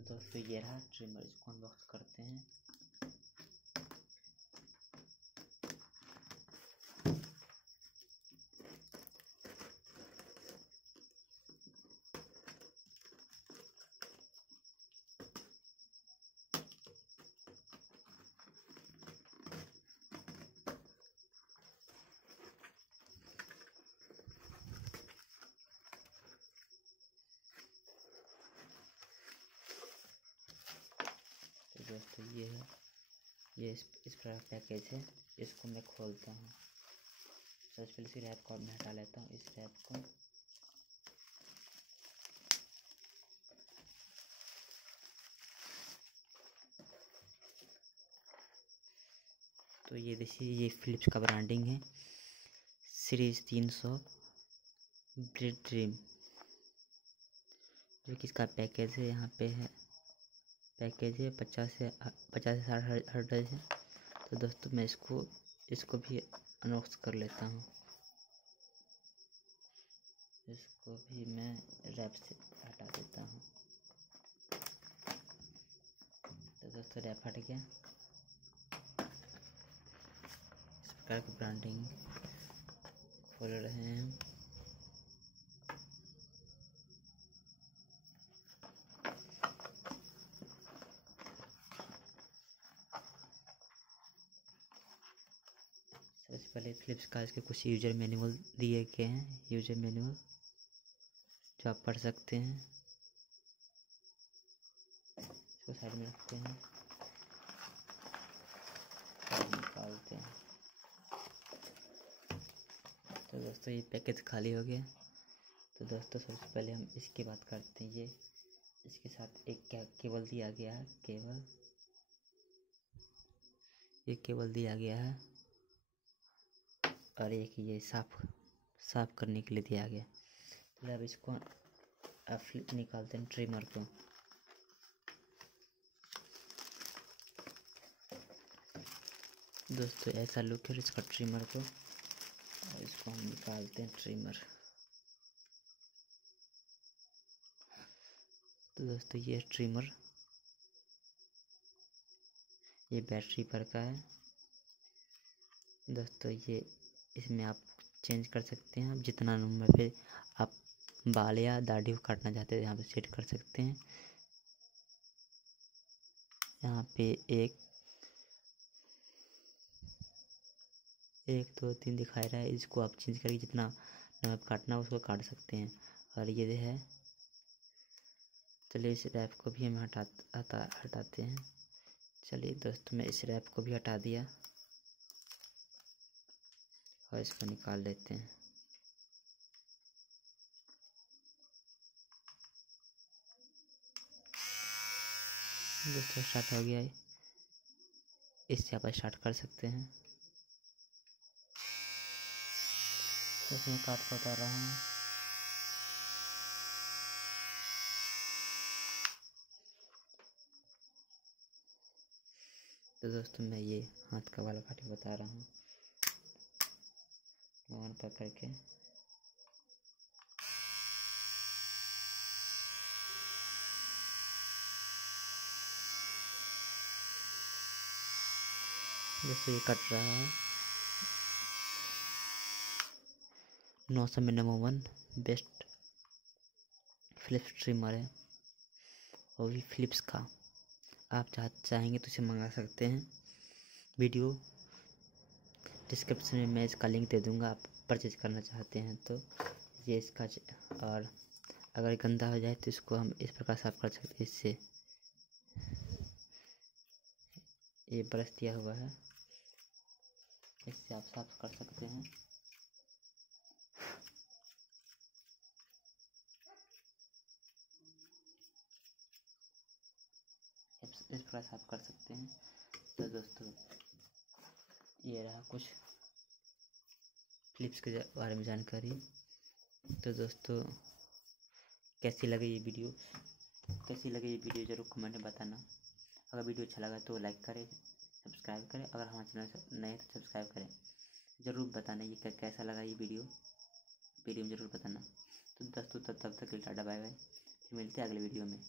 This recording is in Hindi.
तो दोस्तों ये रहा ट्रिमर, इसको अनबॉक्स करते हैं। दोस्तों ये है, ये इस प्रकार पैकेज है। इसको मैं खोलता हूँ। सबसे पहले इस रैप को मैं हटा लेता हूँ, इस रैप को। तो ये देखिए, ये फिलिप्स का ब्रांडिंग है, सीरीज 300 ब्रिड ड्रीम, जो कि इसका पैकेज है। यहाँ पे है पैकेज है 50 से 60 हर्ट्ज है। तो दोस्तों मैं इसको भी अनबॉक्स कर लेता हूँ। इसको भी मैं रैप से हटा देता हूँ। तो दोस्तों रैप हट गया। इस प्रकार की ब्रांडिंग खोल रहे हैं। सबसे पहले फिलिप्स का इसके कुछ यूजर मैनुअल दिए गए हैं, यूजर मैनुअल जो आप पढ़ सकते हैं। इसको साइड में रखते हैं और निकालते हैं। तो दोस्तों ये पैकेज खाली हो गया। तो दोस्तों सबसे पहले हम इसकी बात करते हैं। ये इसके साथ एक केबल दिया गया है, ये केबल दिया गया है, और एक ये साफ करने के लिए दिया गया। तो अब इसको निकालते हैं ट्रिमर को। दोस्तों ऐसा लुक है इसका ट्रिमर को, और इसको हम निकालते हैं ट्रिमर। तो दोस्तों ये ट्रिमर, ये बैटरी पर का है। दोस्तों ये इसमें आप चेंज कर सकते हैं, आप जितना नंबर पे आप बाल या दाढ़ी को काटना चाहते हैं यहाँ पे सेट कर सकते हैं। यहाँ पे 1 2 3 दिखा रहा है। इसको आप चेंज करके जितना नंबर काटना उसको काट सकते हैं। और ये है, चलिए इस रैप को भी हम हटाते हैं। चलिए दोस्तों मैं इस रैप को भी हटा दिया और इसको निकाल लेते हैं। दोस्तों स्टार्ट हो गया है, इससे आप स्टार्ट कर सकते हैं। तो इसमें काट बता रहा हूँ। तो दोस्तों मैं ये हाथ का वाला काट के बता रहा हूँ, मोबाइल पकड़ के। दोस्तों ये कट रहा है। 900 में नंबर 1 बेस्ट फिलिप्स ट्रिमर है, और भी फिलिप्स का। आप चाहेंगे तो इसे मंगा सकते हैं। वीडियो डिस्क्रिप्शन में मैं इसका लिंक दे दूंगा, आप परचेज करना चाहते हैं तो। ये इसका, और अगर गंदा हो जाए तो इसको हम इस प्रकार साफ कर सकते हैं। इससे ये ब्रश दिया हुआ है, इससे आप साफ कर सकते हैं। इस प्रकार साफ कर सकते हैं। तो दोस्तों ये रहा कुछ फिलिप्स के बारे में जानकारी। तो दोस्तों कैसी लगी ये वीडियो ज़रूर कमेंट में बताना। अगर वीडियो अच्छा लगा तो लाइक करें, सब्सक्राइब करें। अगर हमारे चैनल से नए तो सब्सक्राइब करें। ज़रूर बताना ये कैसा लगा ये वीडियो में ज़रूर बताना। तो दोस्तों तब तक के लिए टाटा बाय बाय, मिलते हैं अगले वीडियो में।